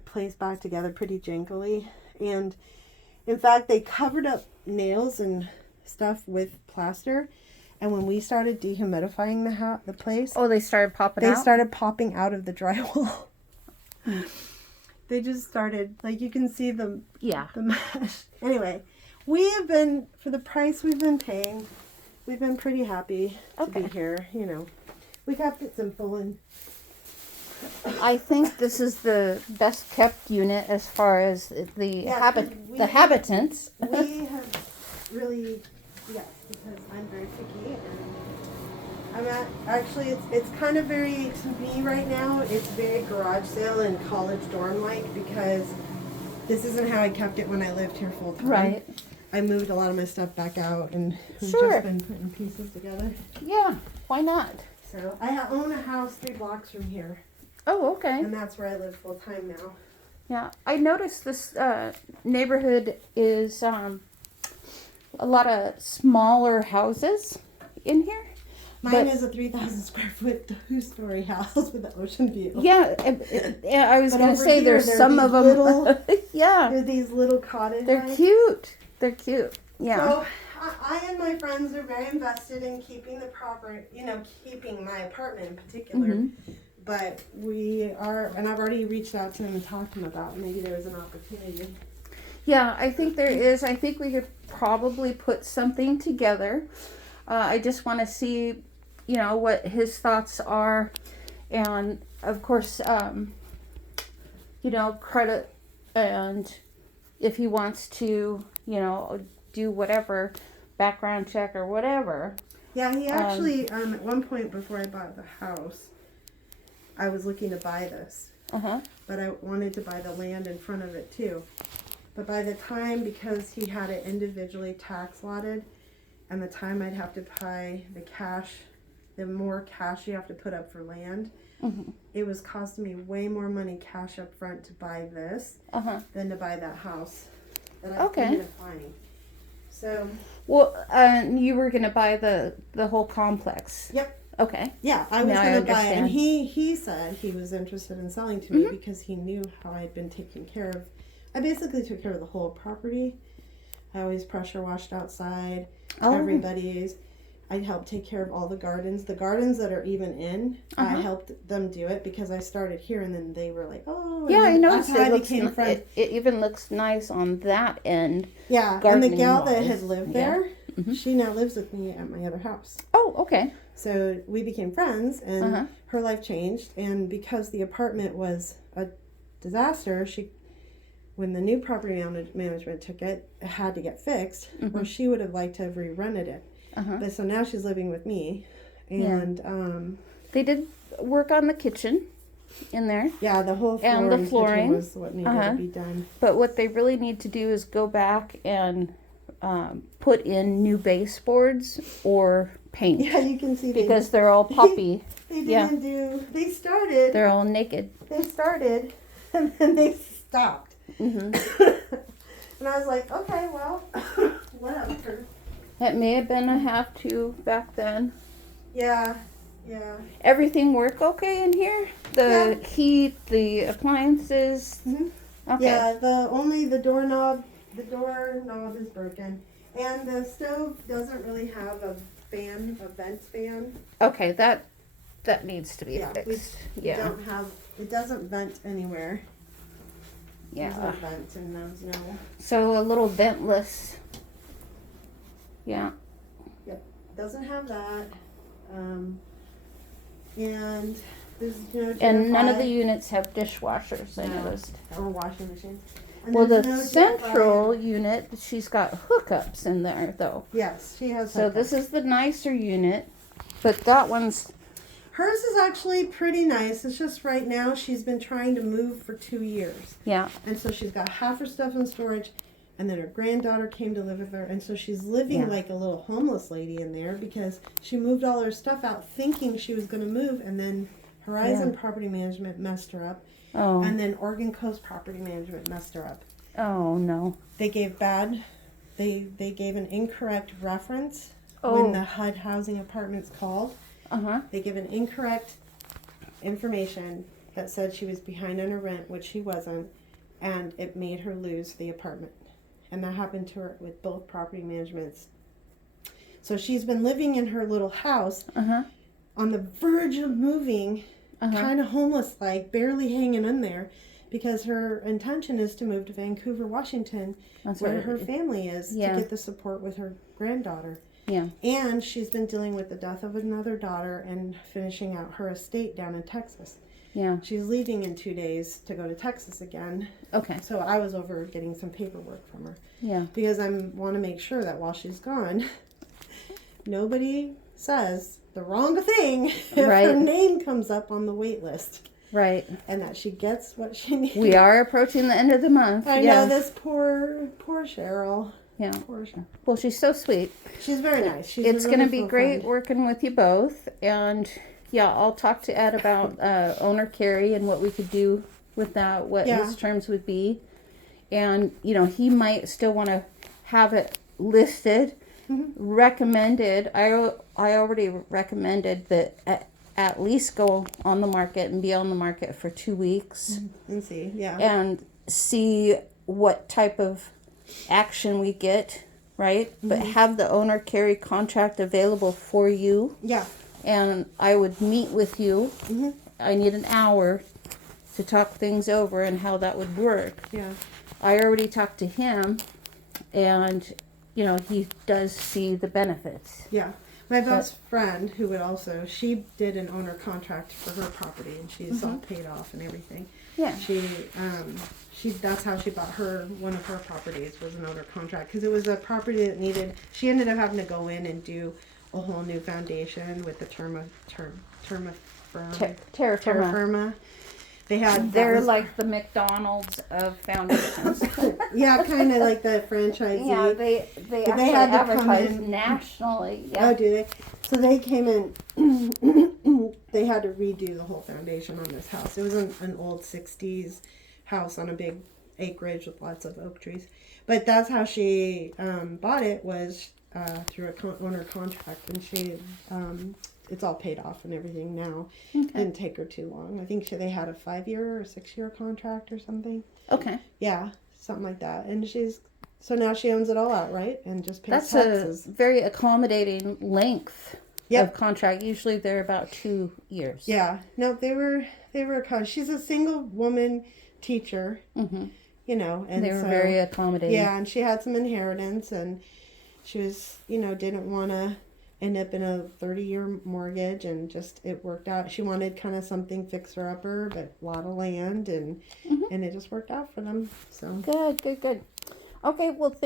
place back together pretty jingly. And in fact, they covered up nails and stuff with plaster. And when we started dehumidifying the place, Oh, they started popping out? they started popping out of the drywall. They just started, like, you can see the mesh. Anyway, we have been, for the price we've been paying, we've been pretty happy to be here. You know, we kept it simple, and I think this is the best kept unit as far as the habitants. We have really, yes, because I'm very picky, and actually, it's kind of very, to me right now, it's very garage sale and college dorm like, because this isn't how I kept it when I lived here full time. Right. I moved a lot of my stuff back out, and we've Sure. just been putting pieces together. Yeah, why not? So I own a house 3 blocks from here, Oh, okay. and that's where I live full time now. Yeah, I noticed this neighborhood is a lot of smaller houses in here. Mine is a 3,000 square foot 2-story house with an ocean view. Yeah, I was But going to over say here, there's there are some these of them. little- Yeah, They're these little cottage. they're cute. They're cute. Yeah. So I and my friends are very invested in keeping the keeping my apartment in particular. Mhm. But we are, and I've already reached out to them and talked to them about maybe there was an opportunity. Yeah, I think there is. I think we could probably put something together. I just want to see, what his thoughts are. And, of course, credit. And if he wants to, do whatever, background check or whatever. Yeah, he actually, at one point before I bought the house, I was looking to buy this. Uh-huh. But I wanted to buy the land in front of it too. But by the time, because he had it individually tax lotted, and the time I'd have to pay the more cash you have to put up for land, it was costing me way more money cash up front to buy this than to buy that house that I ended up buying. So. Well, you were going to buy the whole complex. Yep. Okay. Yeah, I was going to buy it. And he said he was interested in selling to me because he knew how I had been taking care of. I basically took care of the whole property. I always pressure washed outside. Everybody's. I helped take care of all the gardens. The gardens that are even in, I helped them do it because I started here, and then they were like, "Oh, yeah, I noticed it even looks nice on that end." Yeah, and the gal that had lived there, she now lives with me at my other house. Oh, okay. So we became friends, and her life changed. And because the apartment was a disaster, when the new property management took it had to get fixed, or she would have liked to have re-rented it. But so now she's living with me, and they did work on the kitchen in there. Yeah, the whole floor and the flooring was what needed to be done. But what they really need to do is go back and put in new baseboards or paint. Yeah, you can see because they're all poppy. They didn't do. They started. They're all naked. They started, and then they stopped. And I was like, okay, well, whatever. It may have been a have-to back then. Yeah. Everything work okay in here? The heat, the appliances. Okay. Yeah, the doorknob is broken, and the stove doesn't really have a vent fan. Okay, that needs to be fixed. It doesn't vent anywhere. Yeah. There's no vent and there's no. So a little ventless. Yeah. Yep. Doesn't have that. And there's no. And none of the units have dishwashers, I noticed. Or washing machines. And Well, the no central unit, she's got hookups in there, though. Yes, she has. So this is the nicer unit, but that one's. Hers is actually pretty nice. It's just right now she's been trying to move for 2 years. Yeah. And so she's got half her stuff in storage, and then her granddaughter came to live with her, and so she's living like a little homeless lady in there because she moved all her stuff out thinking she was going to move, and then Horizon Property Management messed her up. Oh. And then Oregon Coast Property Management messed her up. Oh no. They gave they gave an incorrect reference when the HUD housing apartments called. They give an incorrect information, that said she was behind on her rent, which she wasn't, and it made her lose the apartment. And that happened to her with both property managements. So she's been living in her little house on the verge of moving, kind of homeless like, barely hanging in there, because her intention is to move to Vancouver, Washington, where her family is, to get the support with her granddaughter. Yeah. And she's been dealing with the death of another daughter and finishing out her estate down in Texas. Yeah. She's leaving in 2 days to go to Texas again. Okay. So I was over getting some paperwork from her. Yeah. Because I want to make sure that while she's gone, nobody says the wrong thing if her name comes up on the wait list. Right. And that she gets what she needs. We are approaching the end of the month. I know, this poor Cheryl. Yeah. Poor Cheryl. Well, she's so sweet. She's very nice. It's going to be great working with you both. And yeah, I'll talk to Ed about owner carry and what we could do with that, what his terms would be. And, you know, he might still want to have it listed, recommended. I already recommended that at least go on the market and be on the market for 2 weeks. And see, and see what type of action we get, right? But have the owner carry contract available for you. Yeah. And I would meet with you. I need an hour to talk things over and how that would work. Yeah. I already talked to him, and, you know, he does see the benefits. Yeah. My best friend, who would also, she did an owner contract for her property, and she's all paid off and everything. Yeah. That's how she bought one of her properties, was an owner contract, because it was a property that needed, she ended up having to go in and do a whole new foundation with the terra firma. They're like the McDonald's of foundations. Yeah, kind of like the franchisee. Yeah, they actually had to advertise come in nationally. Yeah. Oh, do they? So they came in. They had to redo the whole foundation on this house. It was an old 60s house on a big acreage with lots of oak trees. But that's how she bought it, was through a owner contract, and she it's all paid off and everything now. Didn't take her too long. I think they had a 5-year or 6-year contract or something. Okay. Yeah, something like that. And so now she owns it all outright and just pays taxes. That's a very accommodating length of contract. Usually they're about 2 years. Yeah. No, they were. She's a single woman teacher. You know, and they were very accommodating. Yeah, and she had some inheritance, and she was, didn't want to end up in a 30-year mortgage, and just, it worked out. She wanted kind of something fixer-upper, but a lot of land, and it just worked out for them. So good. Okay, well,